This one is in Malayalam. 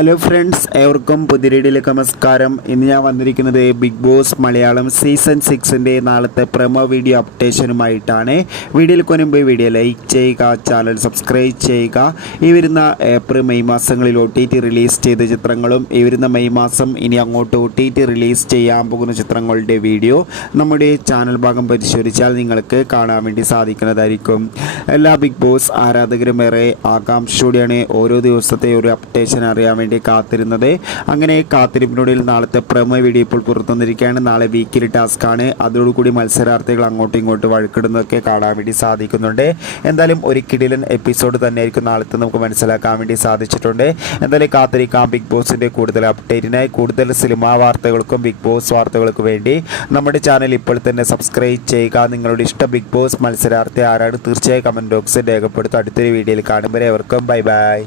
ഹലോ ഫ്രണ്ട്സ്, ഏവർക്കും പുതിയ വീഡിയോയിലേക്ക് നമസ്കാരം. ഇന്ന് ഞാൻ വന്നിരിക്കുന്നത് ബിഗ് ബോസ് മലയാളം സീസൺ 6ൻ്റെ നാളത്തെ പ്രൊമോ വീഡിയോ അപ്ഡേഷനുമായിട്ടാണ്. വീഡിയോയിൽ മുൻപ് വീഡിയോ ലൈക്ക് ചെയ്യുക, ചാനൽ സബ്സ്ക്രൈബ് ചെയ്യുക. ഈ വരുന്ന ഏപ്രിൽ മെയ് മാസങ്ങളിൽ OTT റിലീസ് ചെയ്ത ചിത്രങ്ങളും ഈ വരുന്ന മെയ് മാസം ഇനി അങ്ങോട്ട് OTT റിലീസ് ചെയ്യാൻ പോകുന്ന ചിത്രങ്ങളുടെ വീഡിയോ നമ്മുടെ ചാനൽ ഭാഗം പരിശോധിച്ചാൽ നിങ്ങൾക്ക് കാണാൻ വേണ്ടി സാധിക്കുന്നതായിരിക്കും. എല്ലാ ബിഗ് ബോസ് ആരാധകരും ഏറെ ആകാംക്ഷയോടെയാണ് ഓരോ ദിവസത്തെ ഒരു അപ്ഡേഷൻ അറിയാൻ വേണ്ടി കാത്തിരുന്നത്. അങ്ങനെ കാത്തിരിപ്പിനൊടുവിൽ നാളത്തെ പ്രൊമോ വീഡിയോ ഇപ്പോൾ പുറത്തുവന്നിരിക്കുകയാണ്. നാളെ വീക്കിലി ടാസ്ക്കാണ്. അതോടുകൂടി മത്സരാർത്ഥികൾ അങ്ങോട്ടും ഇങ്ങോട്ടും വഴക്കിടുന്നതൊക്കെ കാണാൻ വേണ്ടി സാധിക്കുന്നുണ്ട്. എന്തായാലും ഒരു കിടിലൻ എപ്പിസോഡ് തന്നെയായിരിക്കും നാളത്തെ നമുക്ക് മനസ്സിലാക്കാൻ വേണ്ടി സാധിച്ചിട്ടുണ്ട്. എന്തായാലും കാത്തിരിക്കാം ബിഗ് ബോസിൻ്റെ കൂടുതൽ അപ്ഡേറ്റിനായി. കൂടുതൽ സിനിമാ വാർത്തകൾക്കും ബിഗ് ബോസ് വാർത്തകൾക്കും വേണ്ടി നമ്മുടെ ചാനൽ ഇപ്പോൾ തന്നെ സബ്സ്ക്രൈബ് ചെയ്യുക. നിങ്ങളുടെ ഇഷ്ട ബിഗ് ബോസ് മത്സരാർത്ഥി ആരാണ് തീർച്ചയായും കമൻറ്റ് ബോക്സിൽ രേഖപ്പെടുത്തും. അടുത്തൊരു വീഡിയോയിൽ കാണുമ്പോൾ എവർക്കും ബൈ ബൈ.